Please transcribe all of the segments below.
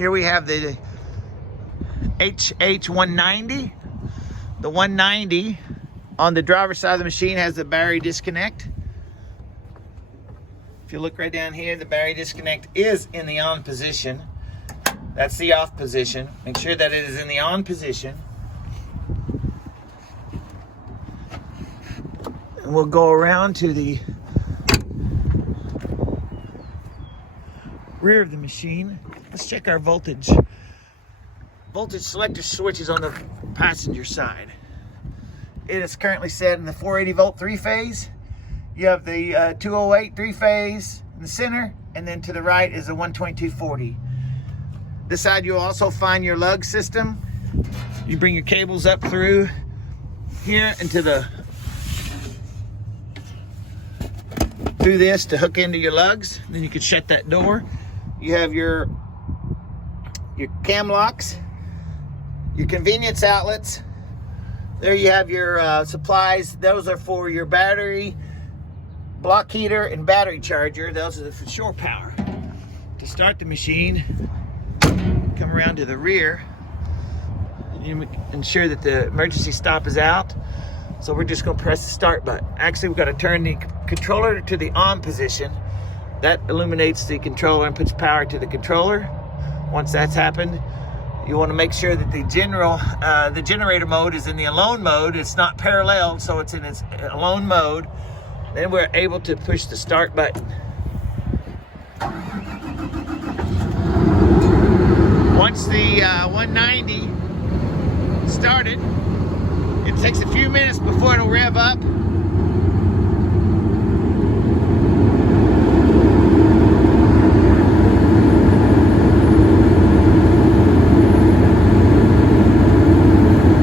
Here we have the HH190. The 190 on the driver's side of the machine has the battery disconnect. If you look right down here, the battery disconnect is in the on position. That's the off position. Make sure that it is in the on position. And we'll go around to the rear of the machine. Let's check our voltage. Voltage selector switch is on the passenger side. It is currently set in the 480 volt 3-phase. You have the 208 3-phase in the center, and then to the right is a 122/40. This side you'll also find your lug system. You bring your cables up through here into through this to hook into your lugs. Then you can shut that door. You have your cam locks, your convenience outlets. There you have your supplies. Those are for your battery, block heater, and battery charger. Those are for shore power. To start the machine, come around to the rear. You ensure that the emergency stop is out. So we're just going to press the start button. Actually, we've got to turn the controller to the on position. That illuminates the controller and puts power to the controller. Once that's happened, you want to make sure that the generator mode is in the alone mode. It's not parallel, so it's in its alone mode. Then we're able to push the start button. Once the 190 started, it takes a few minutes before it'll rev up.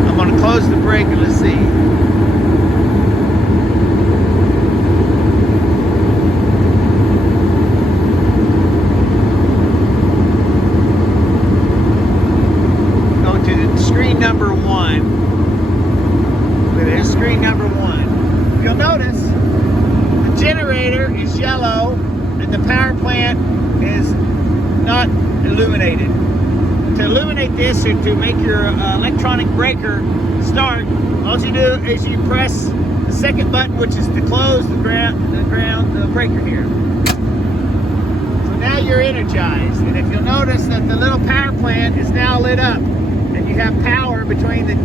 I'm going to close the brake and let's see. Go to screen number 1. There's screen number 1. You'll notice the generator is yellow and the power plant is not illuminated. To illuminate this or to make your electronic breaker start, all you do is you press the second button, which is to close the breaker here. So now you're energized, and if you'll notice that the little power plant is now lit up, and you have power between the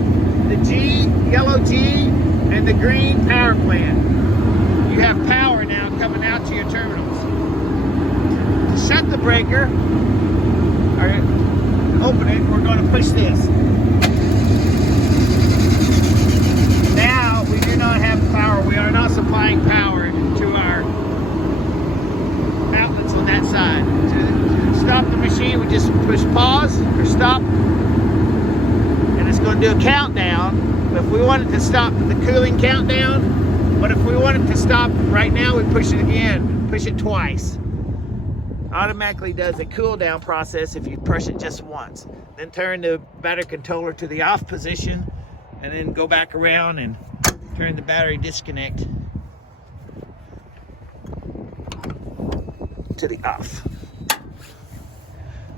yellow G and the green power plant. You have power now coming out to your terminals. To shut the breaker, or open it, we're going to push this. Now we do not have power. We are not supplying power to our outlets on that side. To stop the machine, we just push pause or stop. It's going to do a countdown. If we wanted to stop the cooling countdown, but if we wanted to stop right now, we push it again, push it twice. Automatically does a cool down process if you push it just once. Then turn the battery controller to the off position, and then go back around and turn the battery disconnect to the off.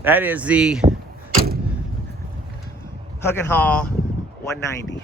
That is the Hugg & Hall 190.